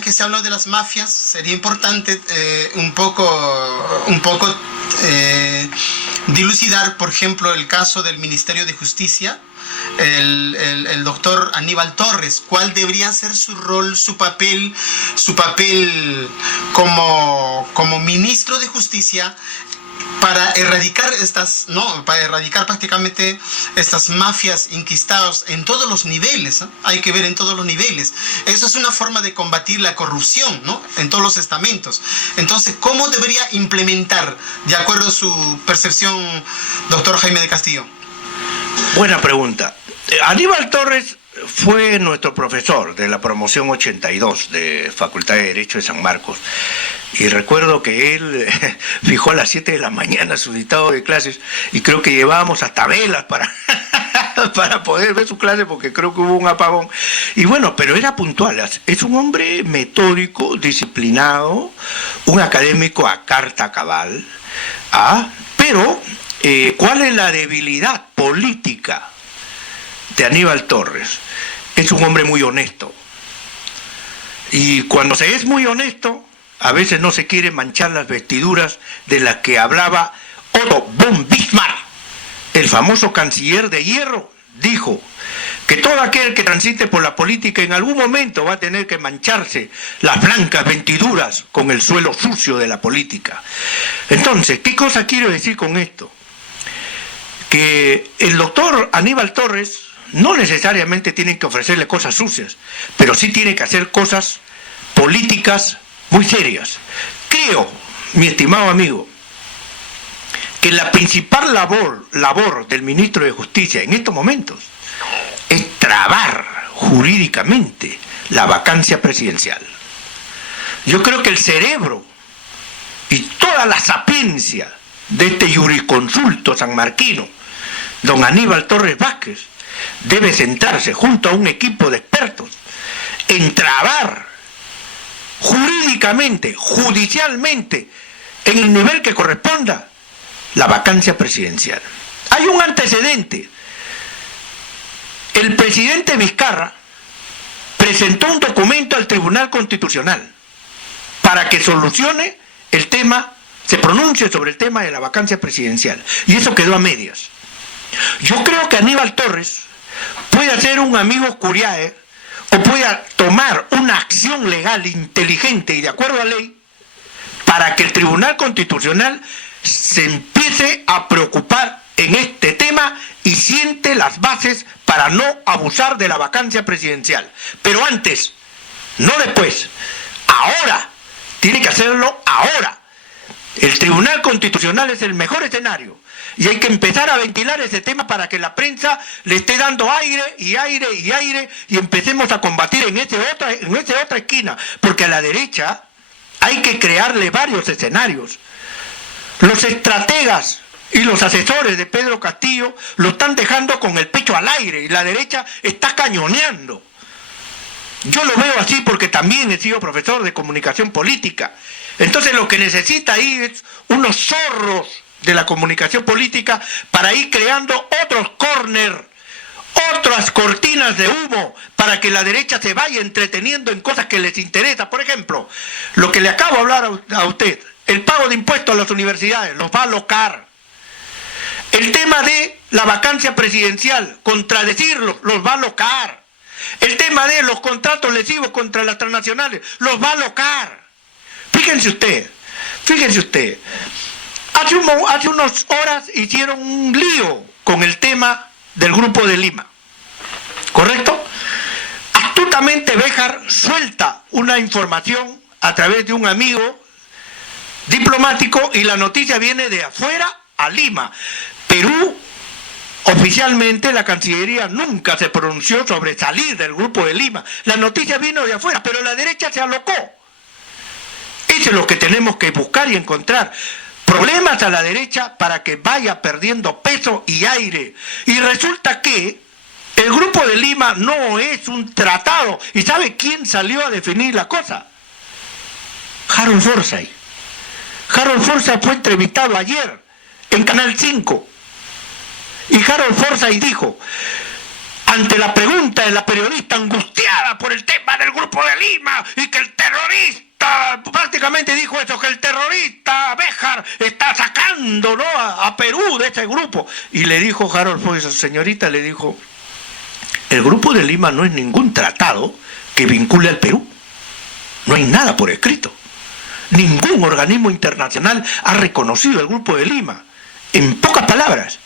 ya que se habló de las mafias, sería importante un poco dilucidar, por ejemplo, el caso del Ministerio de Justicia, el doctor Aníbal Torres. ¿Cuál debería ser su rol, su papel como ministro de Justicia para erradicar para erradicar prácticamente estas mafias inquistadas en todos los niveles, ¿no? Hay que ver en todos los niveles. Eso es una forma de combatir la corrupción, ¿no? En todos los estamentos. Entonces, ¿cómo debería implementar, de acuerdo a su percepción, doctor Jaime de Castillo? Buena pregunta. Aníbal Torres fue nuestro profesor de la promoción 82 de Facultad de Derecho de San Marcos. Y recuerdo que él fijó a las 7 de la mañana su dictado de clases y creo que llevábamos hasta velas para poder ver su clase porque creo que hubo un apagón. Y bueno, pero era puntual. Es un hombre metódico, disciplinado, un académico a carta cabal. Pero, ¿cuál es la debilidad política de Aníbal Torres? Es un hombre muy honesto. Y cuando se es muy honesto, a veces no se quiere manchar las vestiduras de las que hablaba Otto von Bismarck, el famoso canciller de hierro. Dijo que todo aquel que transite por la política en algún momento va a tener que mancharse las blancas vestiduras con el suelo sucio de la política. Entonces, ¿qué cosa quiero decir con esto? Que el doctor Aníbal Torres no necesariamente tiene que ofrecerle cosas sucias, pero sí tiene que hacer cosas políticas muy serias. Creo, mi estimado amigo, que la principal labor del ministro de Justicia en estos momentos es trabar jurídicamente la vacancia presidencial. Yo creo que el cerebro y toda la sapiencia de este jurisconsulto sanmarquino, don Aníbal Torres Vázquez, debe centrarse junto a un equipo de expertos en trabar jurídicamente, judicialmente, en el nivel que corresponda, la vacancia presidencial. Hay un antecedente. El presidente Vizcarra presentó un documento al Tribunal Constitucional para que solucione el tema, se pronuncie sobre el tema de la vacancia presidencial. Y eso quedó a medias. Yo creo que Aníbal Torres puede hacer un amigo Curiae o pueda tomar una acción legal inteligente y de acuerdo a ley para que el Tribunal Constitucional se empiece a preocupar en este tema y siente las bases para no abusar de la vacancia presidencial. Pero antes, no después, ahora, tiene que hacerlo ahora. El Tribunal Constitucional es el mejor escenario y hay que empezar a ventilar ese tema para que la prensa le esté dando aire y aire y aire y empecemos a combatir en esa otra esquina, porque a la derecha hay que crearle varios escenarios. Los estrategas y los asesores de Pedro Castillo lo están dejando con el pecho al aire y la derecha está cañoneando. Yo lo veo así porque también he sido profesor de comunicación política. Entonces lo que necesita ahí es unos zorros de la comunicación política para ir creando otros corners, otras cortinas de humo para que la derecha se vaya entreteniendo en cosas que les interesa. Por ejemplo, lo que le acabo de hablar a usted, el pago de impuestos a las universidades, los va a alocar. El tema de la vacancia presidencial, contradecirlos, los va a alocar. El tema de los contratos lesivos contra las transnacionales, los va a alocar. Fíjense usted, hace unas horas hicieron un lío con el tema del Grupo de Lima, ¿correcto? Astutamente Béjar suelta una información a través de un amigo diplomático y la noticia viene de afuera a Lima. Perú, oficialmente la Cancillería nunca se pronunció sobre salir del Grupo de Lima. La noticia vino de afuera, pero la derecha se alocó. Eso es lo que tenemos que buscar y encontrar. Problemas a la derecha para que vaya perdiendo peso y aire. Y resulta que el Grupo de Lima no es un tratado. ¿Y sabe quién salió a definir la cosa? Harold Forsyth. Harold Forsyth fue entrevistado ayer en Canal 5. Y Harold Forsyth dijo, ante la pregunta de la periodista angustiada por el tema del Grupo de Lima y que el terrorista, prácticamente dijo eso, que el terrorista Béjar está sacando, ¿no?, a Perú de ese grupo. Y le dijo Harold Foy, esa señorita le dijo, el Grupo de Lima no es ningún tratado que vincule al Perú. No hay nada por escrito. Ningún organismo internacional ha reconocido el Grupo de Lima. En pocas palabras,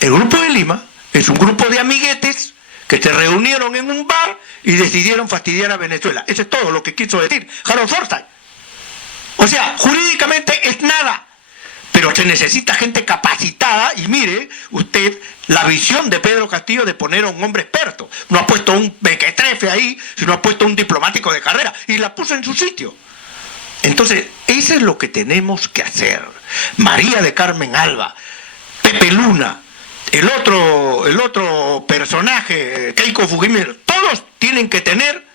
el Grupo de Lima es un grupo de amiguetes que se reunieron en un bar y decidieron fastidiar a Venezuela. Eso es todo lo que quiso decir Harold Forsyth. O sea, jurídicamente es nada, pero se necesita gente capacitada. Y mire usted la visión de Pedro Castillo de poner a un hombre experto. No ha puesto un mequetrefe ahí, sino ha puesto un diplomático de carrera y la puso en su sitio. Entonces, eso es lo que tenemos que hacer. María de Carmen Alba, Pepe Luna, el otro personaje, Keiko Fujimori, todos tienen que tener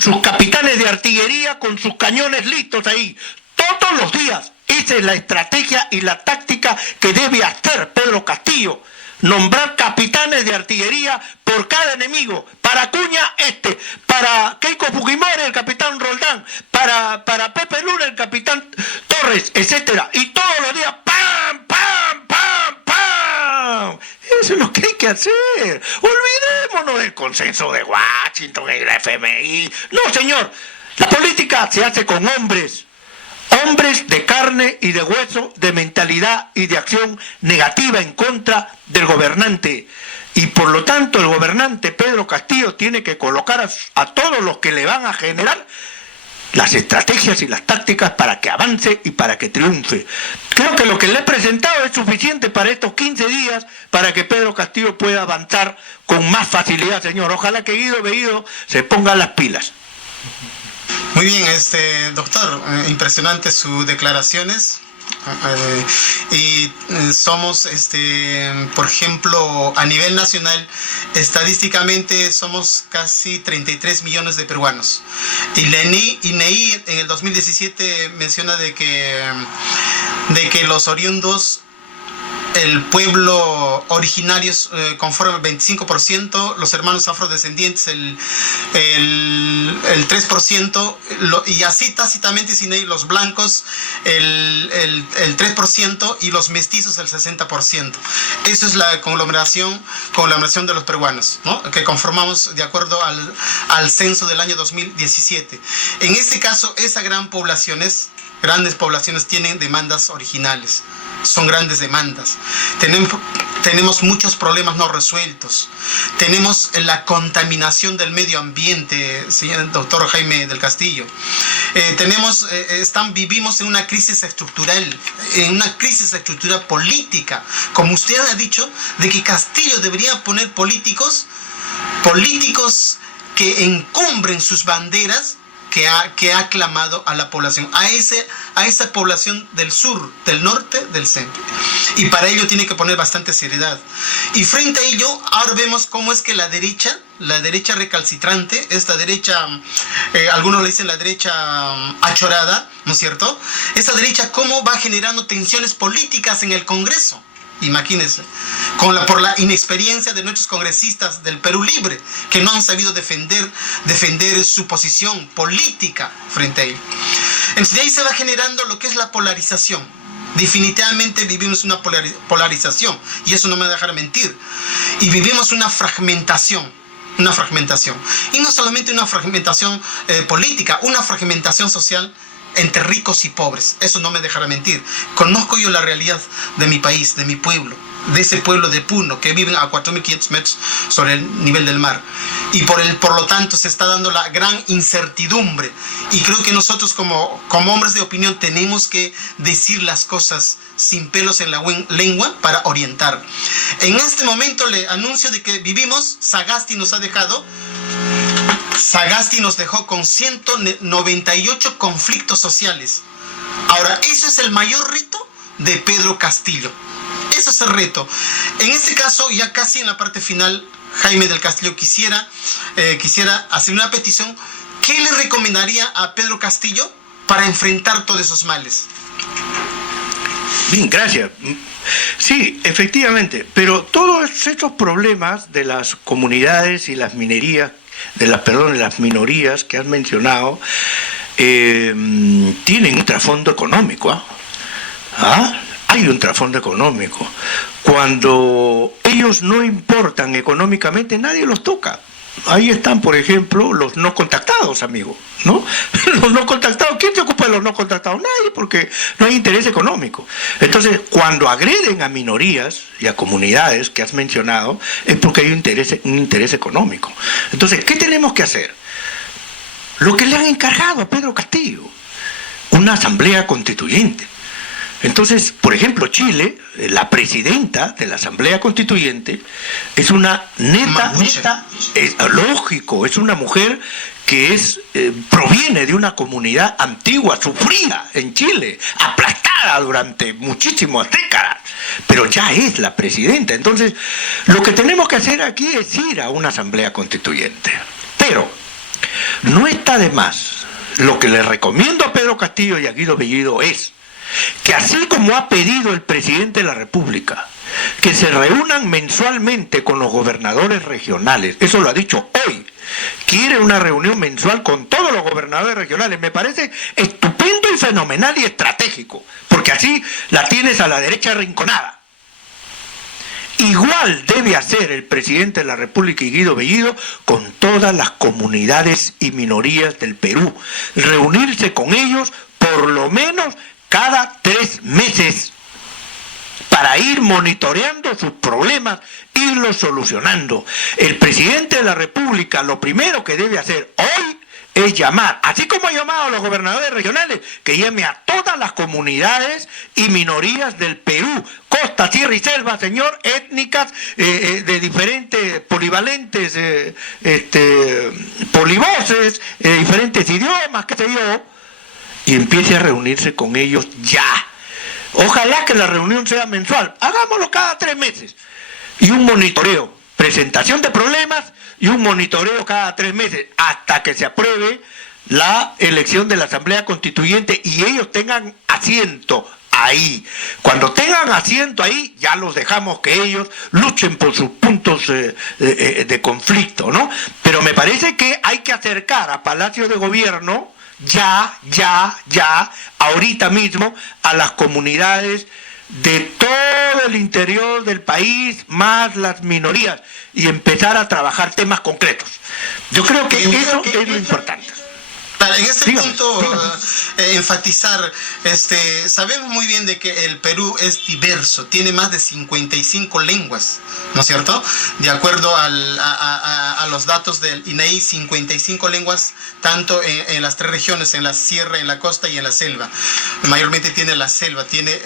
sus capitanes de artillería con sus cañones listos ahí, todos los días. Esa es la estrategia y la táctica que debe hacer Pedro Castillo. Nombrar capitanes de artillería por cada enemigo. Para Acuña, para Keiko Fujimori, el capitán Roldán, para Pepe Luna, el capitán Torres, etcétera. Y todos los días, ¡pam, pam, pam, pam! Eso es lo que hay que hacer. Olvidémonos del consenso de Washington y la FMI. No, señor. La política se hace con hombres. Hombres de carne y de hueso, de mentalidad y de acción negativa en contra del gobernante. Y por lo tanto el gobernante Pedro Castillo tiene que colocar a todos los que le van a generar las estrategias y las tácticas para que avance y para que triunfe. Creo que lo que le he presentado es suficiente para estos 15 días para que Pedro Castillo pueda avanzar con más facilidad, señor. Ojalá que Guido Bellido se ponga las pilas. Muy bien, doctor, impresionante sus declaraciones. Y somos, por ejemplo, a nivel nacional, estadísticamente somos casi 33 millones de peruanos. Y la INEI en el 2017 menciona de que los oriundos, el pueblo originario conforma el 25%, los hermanos afrodescendientes el 3%, y así tácitamente sin ellos los blancos el 3% y los mestizos el 60%. Eso es la conglomeración de los peruanos, ¿no?, que conformamos de acuerdo al censo del año 2017. En este caso, esas grandes poblaciones tienen demandas originales. Son grandes demandas. Tenemos muchos problemas no resueltos. Tenemos Contaminación del medio ambiente, señor doctor Jaime del Castillo. Vivimos en una crisis estructural, política. Como usted ha dicho, de que Castillo debería poner políticos que encumbren sus banderas que ha clamado a la población, a esa población del sur, del norte, del centro. Y para ello tiene que poner bastante seriedad. Y frente a ello, ahora vemos cómo es que la derecha recalcitrante, esta derecha, algunos le dicen la derecha achorada, ¿no es cierto? Esa derecha cómo va generando tensiones políticas en el Congreso. Imagínense, por la inexperiencia de nuestros congresistas del Perú Libre, que no han sabido defender su posición política frente a ello. Entonces de ahí se va generando lo que es la polarización. Definitivamente vivimos una polarización, y eso no me va a dejar mentir. Y vivimos una fragmentación. Y no solamente una fragmentación política, una fragmentación social entre ricos y pobres. Eso no me dejará mentir. Conozco yo la realidad de mi país, de mi pueblo, de ese pueblo de Puno, que viven a 4.500 metros sobre el nivel del mar. Y por lo tanto se está dando la gran incertidumbre. Y creo que nosotros como hombres de opinión tenemos que decir las cosas sin pelos en la lengua para orientar. En este momento le anuncio de que vivimos, Sagasti nos dejó con 198 conflictos sociales. Ahora, ese es el mayor reto de Pedro Castillo. Ese es el reto. En este caso, ya casi en la parte final, Jaime del Castillo quisiera hacer una petición. ¿Qué le recomendaría a Pedro Castillo para enfrentar todos esos males? Bien, gracias. Sí, efectivamente, pero todos estos problemas de las comunidades y las minorías, de las minorías que has mencionado, tienen un trasfondo económico. Hay un trasfondo económico. Cuando ellos no importan económicamente, nadie los toca. Ahí están, por ejemplo, los no contactados, amigo, ¿no? Los no contactados, ¿quién se ocupa de los no contactados? Nadie, porque no hay interés económico. Entonces, cuando agreden a minorías y a comunidades que has mencionado, es porque hay un interés económico. Entonces, ¿qué tenemos que hacer? Lo que le han encargado a Pedro Castillo, una asamblea constituyente. Entonces, por ejemplo, Chile, la presidenta de la Asamblea Constituyente, es una lógico, es una mujer que proviene de una comunidad antigua, sufrida en Chile, aplastada durante muchísimas décadas, pero ya es la presidenta. Entonces, lo que tenemos que hacer aquí es ir a una Asamblea Constituyente. Pero no está de más. Lo que le recomiendo a Pedro Castillo y a Guido Bellido es que, así como ha pedido el presidente de la República, que se reúnan mensualmente con los gobernadores regionales, eso lo ha dicho hoy, quiere una reunión mensual con todos los gobernadores regionales, me parece estupendo y fenomenal y estratégico, porque así la tienes a la derecha arrinconada. Igual debe hacer el presidente de la República y Guido Bellido con todas las comunidades y minorías del Perú, reunirse con ellos por lo menos cada 3 meses para ir monitoreando sus problemas, irlos solucionando. El presidente de la República lo primero que debe hacer hoy es llamar, así como ha llamado a los gobernadores regionales, que llame a todas las comunidades y minorías del Perú, costa, sierra y selva, señor, étnicas, de diferentes, polivalentes, polivoces, diferentes idiomas, qué sé yo, y empiece a reunirse con ellos ya. Ojalá que la reunión sea mensual, hagámoslo cada 3 meses, y un monitoreo, presentación de problemas y un monitoreo cada 3 meses, hasta que se apruebe la elección de la Asamblea Constituyente y ellos tengan asiento ahí. Cuando tengan asiento ahí, ya los dejamos que ellos luchen por sus puntos de conflicto, ¿no? Pero me parece que hay que acercar a Palacio de Gobierno ya, ahorita mismo, a las comunidades de todo el interior del país, más las minorías, y empezar a trabajar temas concretos. Yo creo que eso es lo importante. En este punto, enfatizar, sabemos muy bien de que el Perú es diverso, tiene más de 55 lenguas, ¿no es cierto? De acuerdo a los datos del INEI, 55 lenguas, tanto en las 3 regiones, en la sierra, en la costa y en la selva. Mayormente tiene la selva, tiene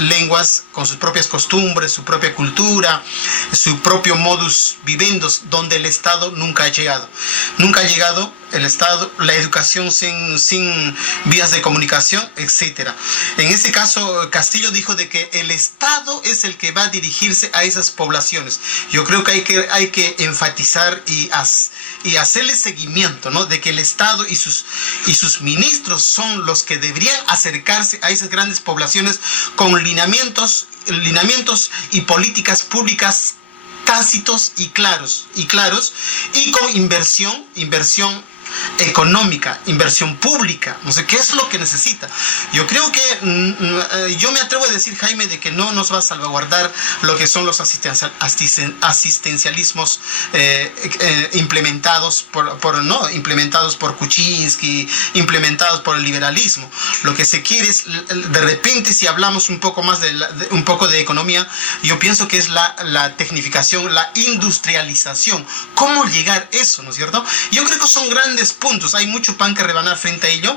lenguas con sus propias costumbres, su propia cultura, su propio modus vivendi, donde el Estado nunca ha llegado. Nunca ha llegado el Estado, la educación sin vías de comunicación, etc. En este caso, Castillo dijo de que el Estado es el que va a dirigirse a esas poblaciones. Yo creo que hay que enfatizar y hacerle seguimiento, ¿no? De que el Estado y sus ministros son los que deberían acercarse a esas grandes poblaciones con lineamientos y políticas públicas tácitos y claros, y con inversión económica, inversión pública, no sé qué es lo que necesita. Yo creo que yo me atrevo a decir, Jaime, de que no nos va a salvaguardar lo que son los asistencialismos implementados por Kuczynski, implementados por el liberalismo. Lo que se quiere es, de repente, si hablamos un poco más un poco de economía, yo pienso que es la tecnificación, la industrialización. ¿Cómo llegar a eso, no es cierto? Yo creo que son grandes puntos, hay mucho pan que rebanar frente a ello.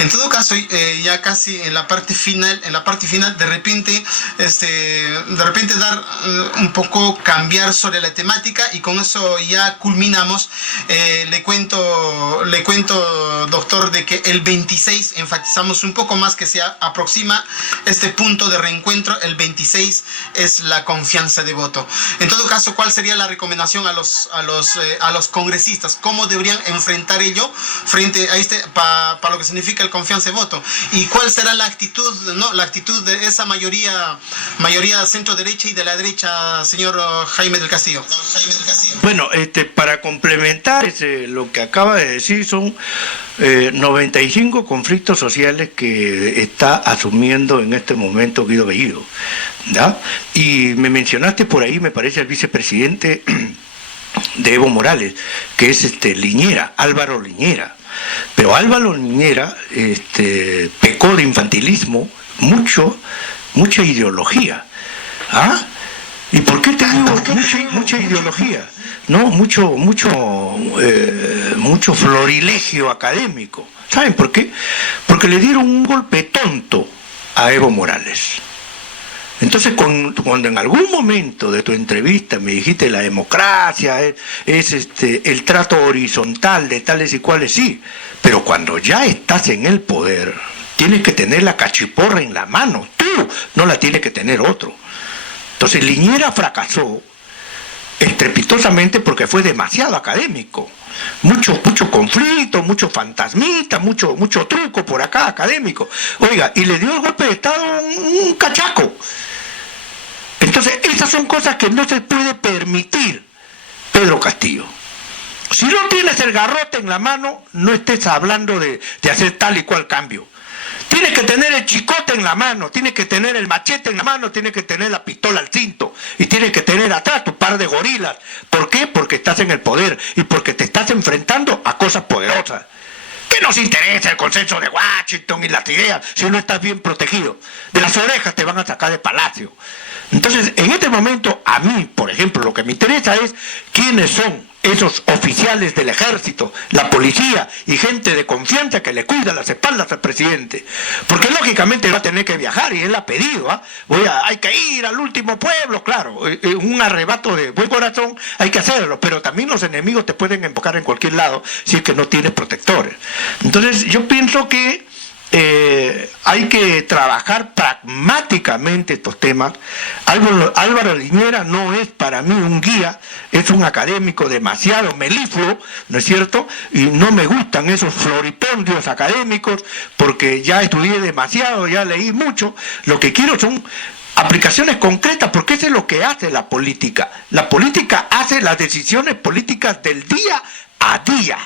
En todo caso, ya casi en la parte final, de repente dar un poco, cambiar sobre la temática, y con eso ya culminamos. Le cuento, doctor, de que el 26 enfatizamos un poco más que se aproxima este punto de reencuentro. El 26 es la confianza de voto. En todo caso, ¿cuál sería la recomendación a los congresistas? ¿Cómo deberían enfrentar enfrentar ello frente a para lo que significa el confianza de voto. ¿Y cuál será la actitud, no, la actitud de esa mayoría centro derecha y de la derecha, señor Jaime del Castillo? Bueno, para complementar lo que acaba de decir, son 95 conflictos sociales que está asumiendo en este momento Guido Bellido, ¿ya? Y me mencionaste por ahí, me parece, el vicepresidente de Evo Morales, que es Liñera, Álvaro Liñera. Pero Álvaro Liñera pecó de infantilismo, mucha ideología. ¿Ah? ¿Y por qué te digo mucha ideología? No, mucho florilegio académico. ¿Saben por qué? Porque le dieron un golpe tonto a Evo Morales. Entonces, cuando en algún momento de tu entrevista me dijiste la democracia es el trato horizontal de tales y cuales, sí, pero cuando ya estás en el poder, tienes que tener la cachiporra en la mano, tú, no la tiene que tener otro. Entonces, Liñera fracasó estrepitosamente porque fue demasiado académico. Mucho conflicto, mucho fantasmita, mucho truco por acá académico. Oiga, y le dio el golpe de Estado un cachaco. Entonces, esas son cosas que no se puede permitir, Pedro Castillo. Si no tienes el garrote en la mano, no estés hablando de hacer tal y cual cambio. Tienes que tener el chicote en la mano, tienes que tener el machete en la mano, tienes que tener la pistola al cinto y tienes que tener atrás tu par de gorilas. ¿Por qué? Porque estás en el poder y porque te estás enfrentando a cosas poderosas. ¿Qué nos interesa el consenso de Washington y las ideas si no estás bien protegido? De las orejas te van a sacar de palacio. Entonces, en este momento, a mí, por ejemplo, lo que me interesa es quiénes son esos oficiales del ejército, la policía y gente de confianza que le cuida las espaldas al presidente. Porque lógicamente va a tener que viajar y él ha pedido, hay que ir al último pueblo, claro, un arrebato de buen corazón, hay que hacerlo, pero también los enemigos te pueden embocar en cualquier lado si es que no tienes protectores. Entonces yo pienso que hay que trabajar pragmáticamente estos temas. Álvaro Liñera no es para mí un guía, es un académico demasiado melifluo, ¿no es cierto? Y no me gustan esos floripondios académicos porque ya estudié demasiado, ya leí mucho. Lo que quiero son aplicaciones concretas, porque eso es lo que hace la política. La política hace las decisiones políticas del día a día.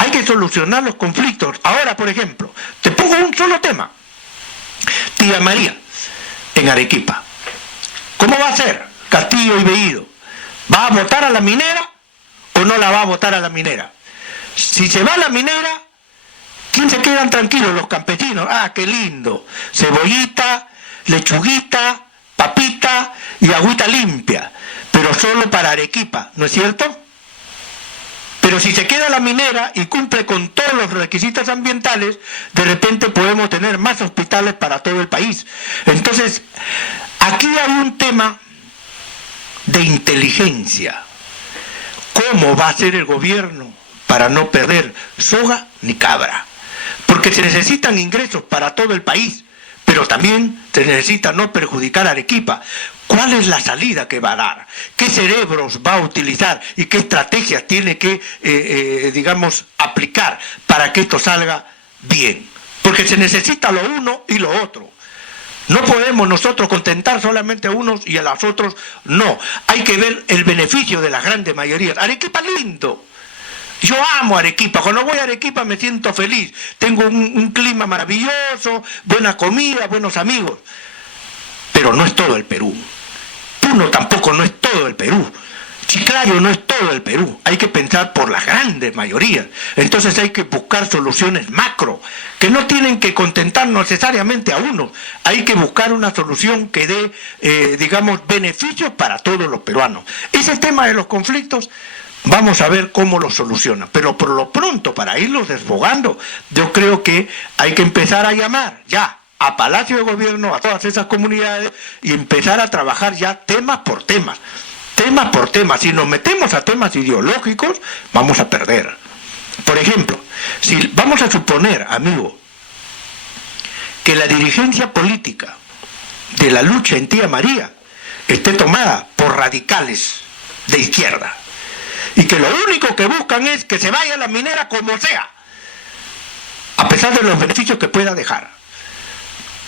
Hay que solucionar los conflictos. Ahora, por ejemplo, te pongo un solo tema. Tía María, en Arequipa. ¿Cómo va a ser Castillo y Bellido? ¿Va a votar a la minera o no la va a votar a la minera? Si se va a la minera, ¿quién se quedan tranquilos? Los campesinos. Ah, qué lindo. Cebollita, lechuguita, papita y agüita limpia. Pero solo para Arequipa, ¿no es cierto? Pero si se queda la minera y cumple con todos los requisitos ambientales, de repente podemos tener más hospitales para todo el país. Entonces, aquí hay un tema de inteligencia. ¿Cómo va a ser el gobierno para no perder soga ni cabra? Porque se necesitan ingresos para todo el país, pero también se necesita no perjudicar a Arequipa. ¿Cuál es la salida que va a dar? ¿Qué cerebros va a utilizar? ¿Y qué estrategias tiene que, aplicar para que esto salga bien? Porque se necesita lo uno y lo otro. No podemos nosotros contentar solamente a unos y a los otros no. Hay que ver el beneficio de las grandes mayorías. Arequipa lindo. Yo amo Arequipa, cuando voy a Arequipa me siento feliz. Tengo un clima maravilloso, buena comida, buenos amigos. Pero no es todo el Perú. Puno tampoco no es todo el Perú. Chiclayo no es todo el Perú. Hay que pensar por las grandes mayorías. Entonces hay que buscar soluciones macro, que no tienen que contentar necesariamente a uno. Hay que buscar una solución que dé, beneficios para todos los peruanos. Ese tema de los conflictos, vamos a ver cómo lo soluciona. Pero por lo pronto, para irlos desfogando, yo creo que hay que empezar a llamar ya a Palacio de Gobierno, a todas esas comunidades y empezar a trabajar ya temas por temas. Temas por temas. Si nos metemos a temas ideológicos, vamos a perder. Por ejemplo, si vamos a suponer, amigo, que la dirigencia política de la lucha en Tía María esté tomada por radicales de izquierda y que lo único que buscan es que se vaya la minera como sea, a pesar de los beneficios que pueda dejar.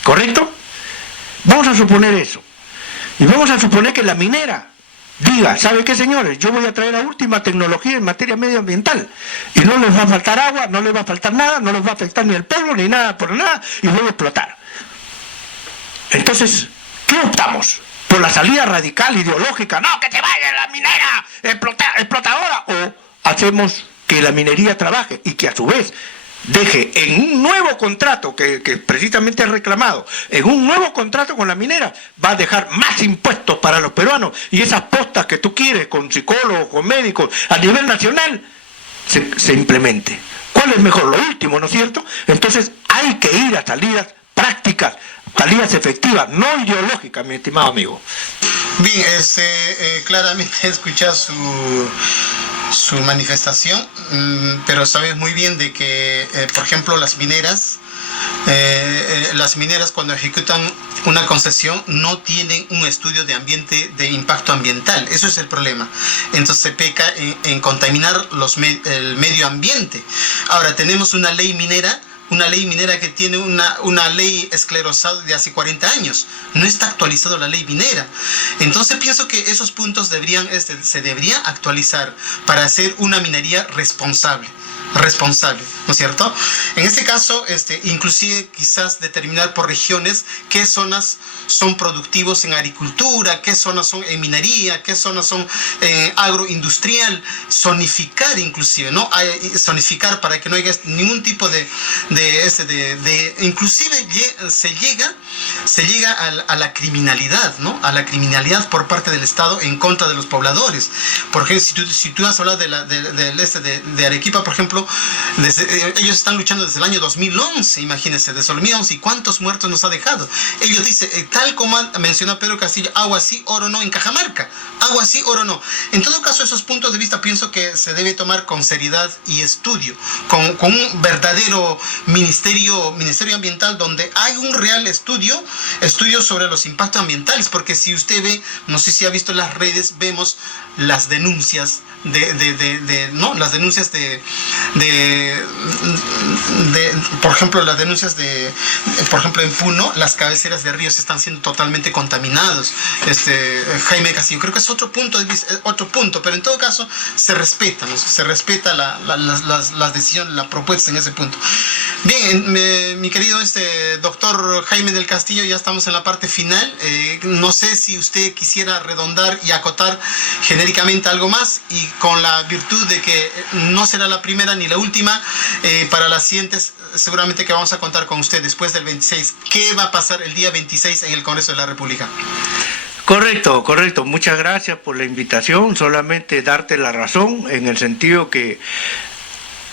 ¿Correcto? Vamos a suponer eso. Y vamos a suponer que la minera diga, ¿sabe qué, señores? Yo voy a traer la última tecnología en materia medioambiental y no les va a faltar agua, no les va a faltar nada, no les va a afectar ni el pueblo ni nada por nada y voy a explotar. Entonces, ¿qué optamos? ¿Por la salida radical ideológica? No, que se vaya la minera explotadora. ¿O hacemos que la minería trabaje y que a su vez deje en un nuevo contrato que precisamente es reclamado, en un nuevo contrato con la minera, va a dejar más impuestos para los peruanos y esas postas que tú quieres con psicólogos, con médicos a nivel nacional se implemente? ¿Cuál es mejor? Lo último, ¿no es cierto? Entonces hay que ir a salidas prácticas, salidas efectivas, no ideológicas, mi estimado amigo. Bien, claramente he escuchado su manifestación, pero sabes muy bien de que, por ejemplo, las mineras cuando ejecutan una concesión no tienen un estudio de ambiente, de impacto ambiental. Eso es el problema. Entonces se peca en contaminar el medio ambiente. Ahora tenemos una ley minera que tiene una ley esclerosada de hace 40 años. No está actualizada la ley minera. Entonces pienso que esos puntos se debería actualizar para hacer una minería responsable, ¿no es cierto? En este caso, inclusive quizás determinar por regiones qué zonas son productivos en agricultura, qué zonas son en minería, qué zonas son agroindustrial, zonificar inclusive, ¿no? Zonificar para que no haya ningún tipo inclusive se llega a la criminalidad, ¿no? A la criminalidad por parte del Estado en contra de los pobladores. Porque si tú has hablado de Arequipa, por ejemplo, ellos están luchando desde el año 2011, imagínense, desde el 2011, y cuántos muertos nos ha dejado. Ellos dicen, tal como ha mencionado Pedro Castillo, agua sí, oro no, en Cajamarca, agua sí, oro no. En todo caso, esos puntos de vista pienso que se debe tomar con seriedad y estudio, con un verdadero ministerio ambiental donde hay un real estudio sobre los impactos ambientales, porque si usted ve, no sé si ha visto en las redes, vemos las denuncias las denuncias por ejemplo, las denuncias por ejemplo, en Puno, las cabeceras de ríos están siendo totalmente contaminados. Jaime Castillo, creo que es otro punto, pero en todo caso se respeta, ¿no? Se respeta las decisiones, la propuesta en ese punto. Bien, mi querido doctor Jaime del Castillo, ya estamos en la parte final. No sé si usted quisiera redondar y acotar genéricamente algo más, y con la virtud de que no será la primera ni la última, para las siguientes seguramente que vamos a contar con usted después del 26. ¿Qué va a pasar el día 26 en el Congreso de la República? Correcto. Muchas gracias por la invitación. Solamente darte la razón en el sentido que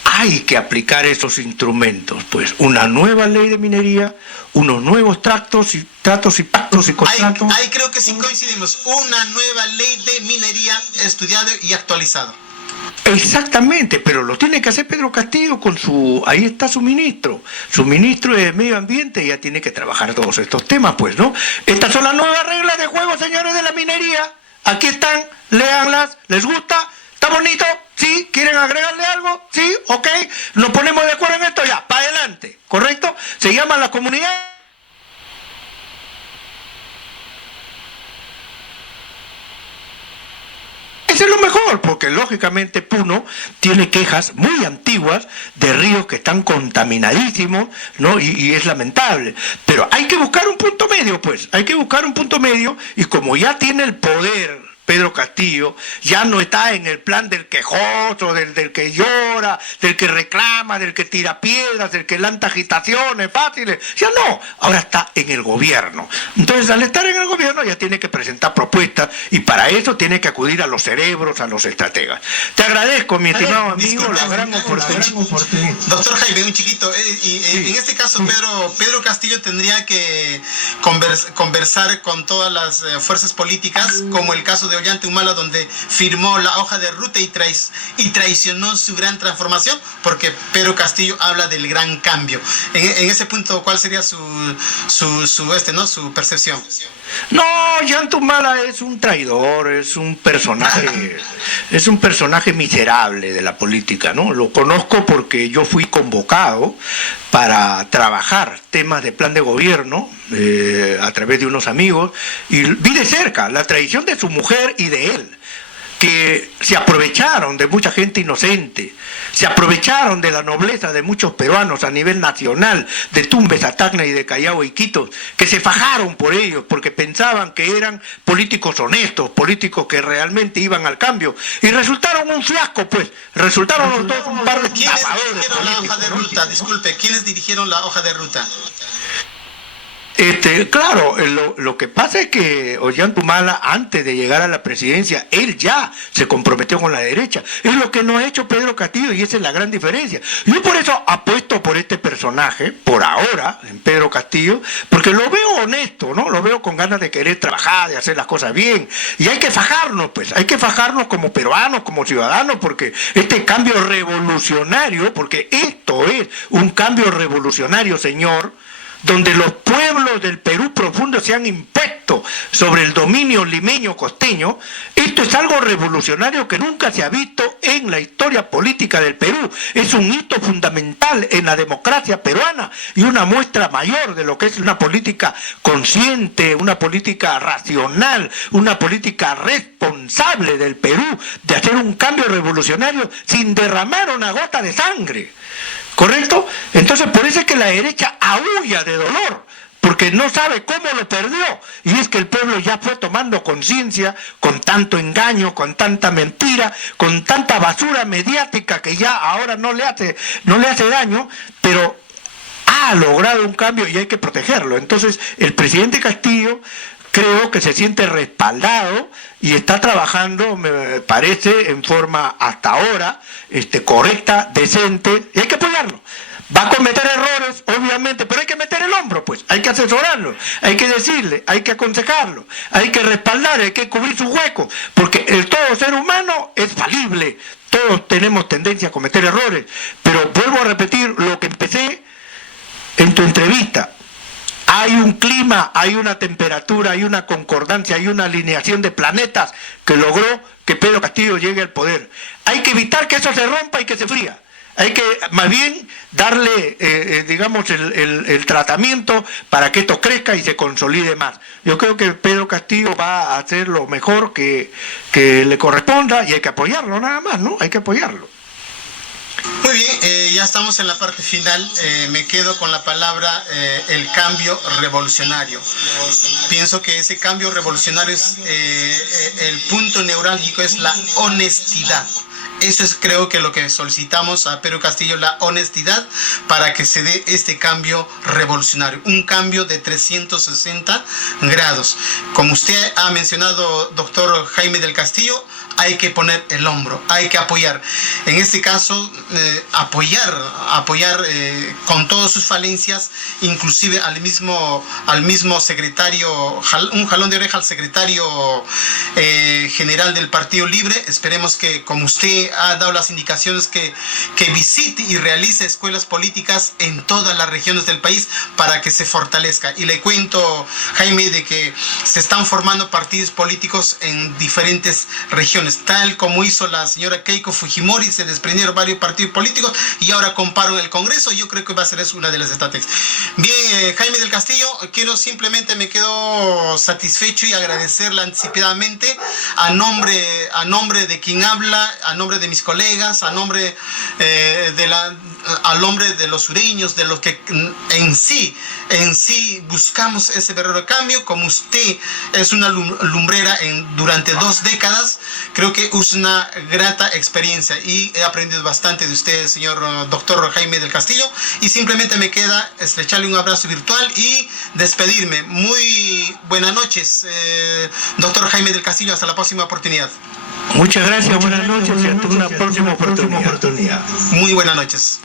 hay que aplicar esos instrumentos, pues una nueva ley de minería, unos nuevos tratos y pactos y contratos. Ahí creo que sí coincidimos, una nueva ley de minería estudiada y actualizada. Exactamente, pero lo tiene que hacer Pedro Castillo ahí está su ministro de Medio Ambiente, ya tiene que trabajar todos estos temas, pues, ¿no? Estas son las nuevas reglas de juego, señores de la minería. Aquí están, léanlas, ¿les gusta? ¿Está bonito? ¿Sí? ¿Quieren agregarle algo? ¿Sí? ¿Ok? ¿Nos ponemos de acuerdo en esto? Ya, para adelante, ¿correcto? Se llama la comunidad. Ese es lo mejor, porque lógicamente Puno tiene quejas muy antiguas de ríos que están contaminadísimos, ¿no? Y es lamentable. Pero hay que buscar un punto medio, pues. Hay que buscar un punto medio, y como ya tiene el poder Pedro Castillo, ya no está en el plan del quejoso, del que llora, del que reclama, del que tira piedras, del que lanza agitaciones fáciles. Ya no, ahora está en el gobierno. Entonces, al estar en el gobierno ya tiene que presentar propuestas, y para eso tiene que acudir a los cerebros, a los estrategas. Te agradezco, mi estimado amigo, la gran oportunidad. Doctor Jaime, un chiquito, sí. En este caso Pedro Castillo tendría que conversar con todas las fuerzas políticas, como el caso de de Ollanta Humala, donde firmó la hoja de ruta y traicionó su gran transformación, porque Pedro Castillo habla del gran cambio. En ese punto, ¿cuál sería su percepción? No, Ollanta Humala es un traidor, es un personaje miserable de la política, ¿no? Lo conozco porque yo fui convocado para trabajar temas de plan de gobierno a través de unos amigos y vi de cerca la traición de su mujer y de él, que se aprovecharon de mucha gente inocente, se aprovecharon de la nobleza de muchos peruanos a nivel nacional, de Tumbes a Tacna y de Callao y Quito, que se fajaron por ellos porque pensaban que eran políticos honestos, políticos que realmente iban al cambio, y resultaron un fiasco, pues, resultaron los dos un par de ¿Quiénes dirigieron la hoja de ruta? Disculpe, ¿quiénes dirigieron la hoja de ruta? Claro, lo que pasa es que Ollanta Humala, antes de llegar a la presidencia, él ya se comprometió con la derecha. Es lo que no ha hecho Pedro Castillo y esa es la gran diferencia. Yo por eso apuesto por este personaje, por ahora, en Pedro Castillo, porque lo veo honesto, ¿no? Lo veo con ganas de querer trabajar, de hacer las cosas bien. Y hay que fajarnos, pues, hay que fajarnos como peruanos, como ciudadanos, porque este cambio revolucionario, porque esto es un cambio revolucionario, señor, donde los pueblos del Perú profundo se han impuesto sobre el dominio limeño costeño, esto es algo revolucionario que nunca se ha visto en la historia política del Perú. Es un hito fundamental en la democracia peruana y una muestra mayor de lo que es una política consciente, una política racional, una política responsable del Perú, de hacer un cambio revolucionario sin derramar una gota de sangre. ¿Correcto? Entonces por eso es que la derecha aúlla de dolor, porque no sabe cómo lo perdió, y es que el pueblo ya fue tomando conciencia con tanto engaño, con tanta mentira, con tanta basura mediática que ya ahora no le hace daño, pero ha logrado un cambio y hay que protegerlo. Entonces el presidente Castillo creo que se siente respaldado y está trabajando, me parece, en forma hasta ahora correcta, decente, y hay que apoyarlo. Va a cometer errores, obviamente, pero hay que meter el hombro, pues, hay que asesorarlo, hay que decirle, hay que aconsejarlo, hay que respaldar, hay que cubrir su hueco, porque todo ser humano es falible, todos tenemos tendencia a cometer errores, pero vuelvo a repetir lo que empecé en tu entrevista. Hay un clima, hay una temperatura, hay una concordancia, hay una alineación de planetas que logró que Pedro Castillo llegue al poder. Hay que evitar que eso se rompa y que se fría. Hay que más bien darle, digamos, el tratamiento para que esto crezca y se consolide más. Yo creo que Pedro Castillo va a hacer lo mejor que le corresponda y hay que apoyarlo nada más, ¿no? Hay que apoyarlo. Muy bien, ya estamos en la parte final. Me quedo con la palabra el cambio revolucionario. Pienso que ese cambio revolucionario es el punto neurálgico, es la honestidad. Eso es, creo que lo que solicitamos a Pedro Castillo, la honestidad para que se dé este cambio revolucionario, un cambio de 360 grados. Como usted ha mencionado, doctor Jaime del Castillo, hay que poner el hombro, hay que apoyar. En este caso, apoyar con todas sus falencias, inclusive al mismo secretario, un jalón de oreja al secretario general del Partido Libre. Esperemos que, como usted ha dado las indicaciones, que visite y realice escuelas políticas en todas las regiones del país para que se fortalezca. Y le cuento, Jaime, de que se están formando partidos políticos en diferentes regiones, tal como hizo la señora Keiko Fujimori. Se desprendieron varios partidos políticos y ahora comparo el Congreso. Yo creo que va a ser una de las estrategias. Bien, Jaime del Castillo, me quedo satisfecho y agradecerle anticipadamente a nombre de quien habla, a nombre de mis colegas, a nombre al nombre de los sureños, de los que en sí buscamos ese verdadero cambio. Como usted es una lumbrera durante 2 décadas, creo que es una grata experiencia y he aprendido bastante de usted, señor doctor Jaime del Castillo, y simplemente me queda estrecharle un abrazo virtual y despedirme. Muy buenas noches, doctor Jaime del Castillo, hasta la próxima oportunidad. Muchas gracias, buenas noches y hasta una próxima oportunidad. Muy buenas noches.